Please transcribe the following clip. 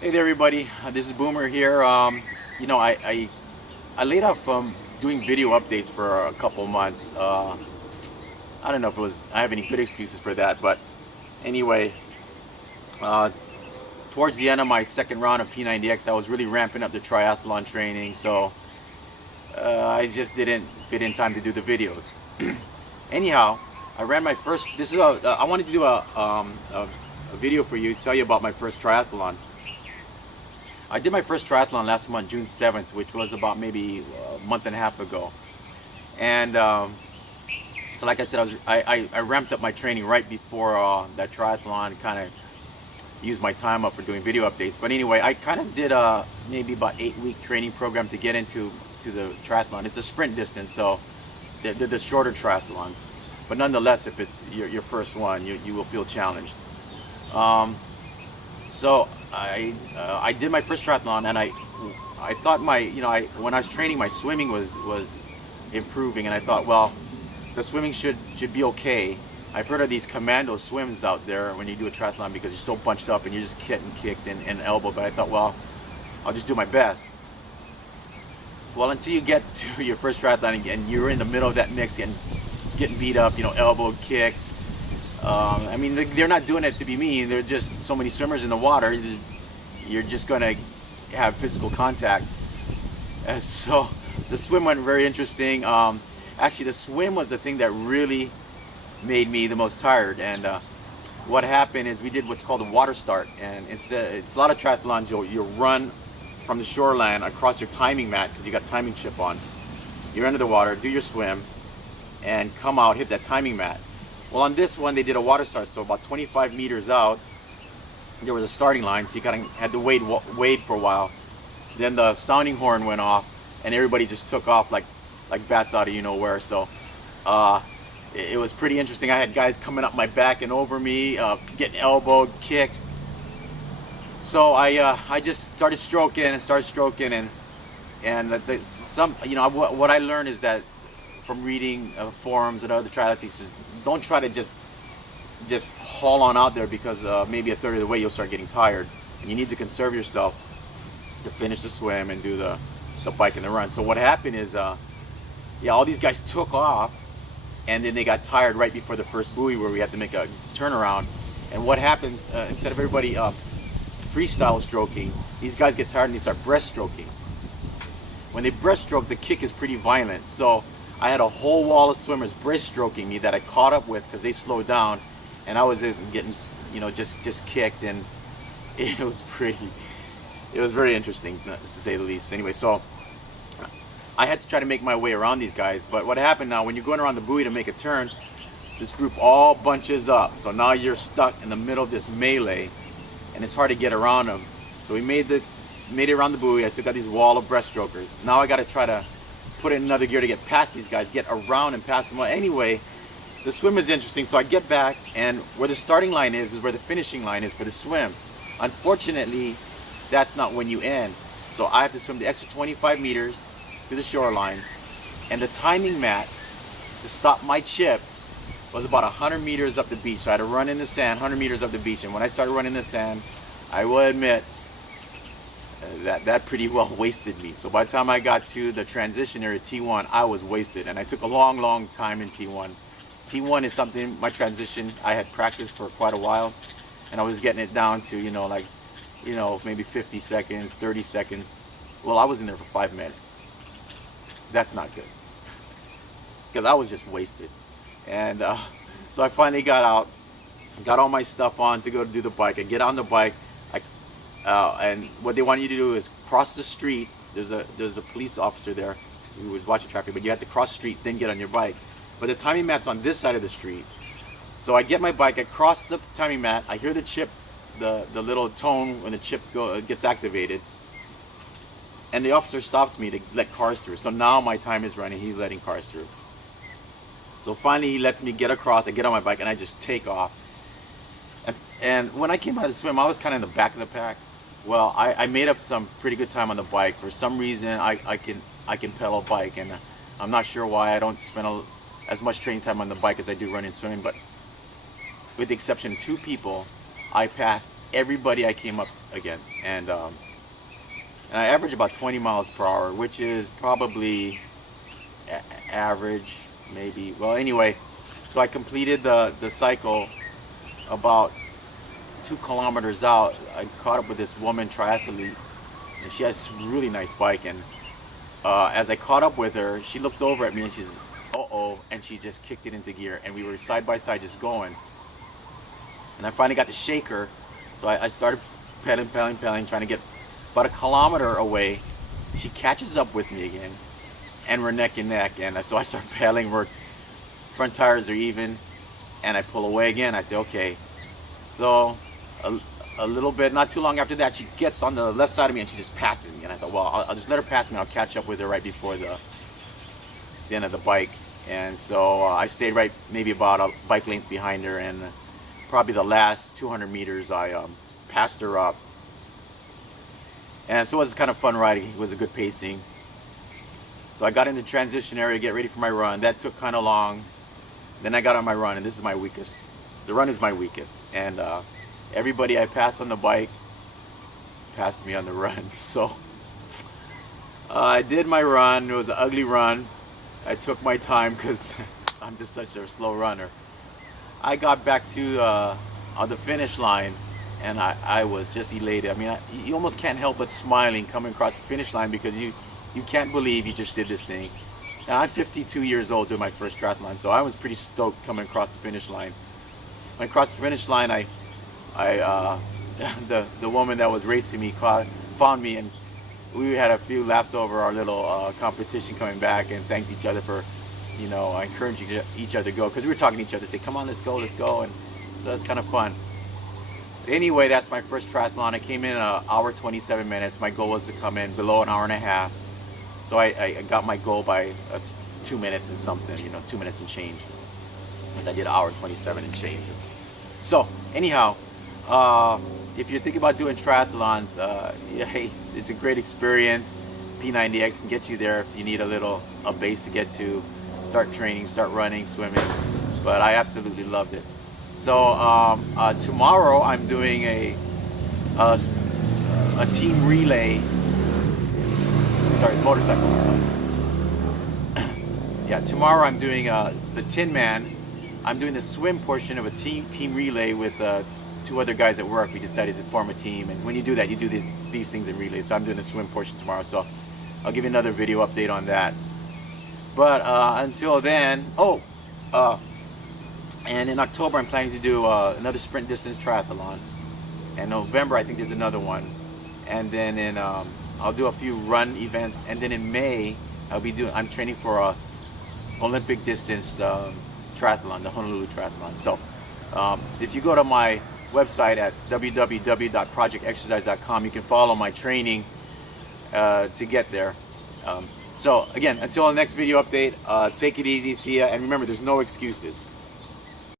Hey there, everybody. This is Boomer here. I laid off from doing video updates for a couple months. I don't know if I have any good excuses for that, but anyway, uh, towards the end of my second round of P90X, I was really ramping up the triathlon training, so I just didn't fit in time to do the videos. Anyhow, I ran my first. I wanted to do a video for you, tell you about my first triathlon. I did my first triathlon last month, June 7th, which was about maybe a month and a half ago. And so like I said, I ramped up my training right before that triathlon, kind of used my time up for doing video updates. But anyway, I kind of did a maybe about 8-week training program to get into the triathlon. It's a sprint distance, so they're the shorter triathlons. But nonetheless, if it's your first one, you will feel challenged. So I did my first triathlon, and I thought when I was training, my swimming was improving, and I thought, well, the swimming should be okay. I've heard of these commando swims out there when you do a triathlon because you're so bunched up and you're just getting kicked and elbowed. But I thought, well, I'll just do my best. Well, until you get to your first triathlon and you're in the middle of that mix, getting beat up, elbowed, kicked. I mean, they're not doing it to be mean. They're just so many swimmers in the water. You're just going to have physical contact. And so the swim went very interesting. Actually, the swim was the thing that really made me the most tired. And what happened is we did what's called a water start. And it's a lot of triathlons, you'll run from the shoreline across your timing mat because you got timing chip on. You're under the water, do your swim, and come out, hit that timing mat. Well, on this one, they did a water start, so about 25 meters out, there was a starting line, so you kind of had to wait for a while. Then the sounding horn went off, and everybody just took off like bats out of you-know-where. So it was pretty interesting. I had guys coming up my back and over me, getting elbowed, kicked. So I just started stroking, and what I learned is that from reading forums and other triathletes, don't try to just haul on out there because maybe a third of the way you'll start getting tired, and you need to conserve yourself to finish the swim and do the bike and the run. So what happened is, all these guys took off, and then they got tired right before the first buoy where we had to make a turnaround. And what happens, instead of everybody freestyle stroking, these guys get tired and they start breaststroking. When they breaststroke, the kick is pretty violent. So I had a whole wall of swimmers breaststroking me that I caught up with because they slowed down, and I was getting, just kicked, and it was very interesting, to say the least. Anyway, so I had to try to make my way around these guys. But what happened now, when you're going around the buoy to make a turn, this group all bunches up. So now you're stuck in the middle of this melee, and it's hard to get around them. So we made it around the buoy. I still got these wall of breaststrokers. Now I got to try to put in another gear to get past these guys, get around and past them. Well, anyway, the swim is interesting. So I get back, and where the starting line is where the finishing line is for the swim. Unfortunately, that's not when you end. So I have to swim the extra 25 meters to the shoreline, and the timing mat to stop my chip was about 100 meters up the beach. So I had to run in the sand 100 meters up the beach, and when I started running in the sand, I will admit that pretty well wasted me. So by the time I got to the transition area, T1, I was wasted, and I took a long time in T1. T1 is something, my transition, I had practiced for quite a while, and I was getting it down to maybe 50 seconds, 30 seconds. Well, I was in there for 5 minutes. That's not good, because I was just wasted. And so I finally got out, got all my stuff on to go to do the bike. I get on the bike, and what they want you to do is cross the street. There's a police officer there who was watching traffic, but you have to cross the street, then get on your bike. But the timing mat's on this side of the street. So I get my bike, I cross the timing mat, I hear the chip, the little tone when the chip gets activated, and the officer stops me to let cars through. So now my time is running, he's letting cars through. So finally he lets me get across, I get on my bike, and I just take off. And when I came out of the swim, I was kind of in the back of the pack. Well, I made up some pretty good time on the bike. For some reason, I can pedal a bike, and I'm not sure why. I don't spend as much training time on the bike as I do running and swimming, but with the exception of 2 people, I passed everybody I came up against, and I average about 20 miles per hour, which is probably average, maybe. Well, anyway, so I completed the cycle about 2 kilometers out. I caught up with this woman triathlete, and she has a really nice bike. And as I caught up with her, she looked over at me and she's, uh-oh, and she just kicked it into gear. And we were side by side just going. And I finally got to shake her, so I started pedaling, trying to get about 1 kilometer away. She catches up with me again, and we're neck and neck. And so I start pedaling, we're front tires are even, and I pull away again. I say, okay. So a little bit, not too long after that, she gets on the left side of me and she just passes me. And I thought, well, I'll just let her pass me. I'll catch up with her right before the end of the bike. And so I stayed right maybe about a bike length behind her, and probably the last 200 meters I passed her up. And so it was kind of fun riding. It was a good pacing. So I got in the transition area, get ready for my run. That took kind of long. Then I got on my run, and this is my weakest. The run is my weakest. And everybody I passed on the bike passed me on the run. So I did my run. It was an ugly run. I took my time because I'm just such a slow runner. I got back to on the finish line, and I was just elated. I mean, you almost can't help but smiling coming across the finish line, because you can't believe you just did this thing. Now, I'm 52 years old, doing my first triathlon, so I was pretty stoked coming across the finish line. When I crossed the finish line, the woman that was racing me found me, and we had a few laps over our little competition coming back, and thanked each other for, encouraging each other to go, because we were talking to each other, say, come on, let's go, and so that's kind of fun. But anyway, that's my first triathlon. I came in 1 hour 27 minutes. My goal was to come in below 1 hour and a half. So I got my goal by 2 minutes and something, 2 minutes and change. Because I did 1 hour 27 and change. So anyhow, if you're thinking about doing triathlons, it's a great experience. P90X can get you there if you need a base to get to, start training, start running, swimming. But I absolutely loved it. So tomorrow I'm doing a team relay. Sorry, motorcycle. Yeah, tomorrow I'm doing the Tin Man. I'm doing the swim portion of a team relay with 2 other guys at work. We decided to form a team, and when you do that, you do these things in relays. So I'm doing the swim portion tomorrow. So I'll give you another video update on that. But until then, and in October I'm planning to do another sprint distance triathlon. And November I think there's another one. And then in I'll do a few run events. And then in May I'm training for a Olympic distance triathlon, the Honolulu Triathlon. So if you go to my website at www.projectexercise.com, you can follow my training to get there. So again, until the next video update, take it easy, see ya, and remember, there's no excuses.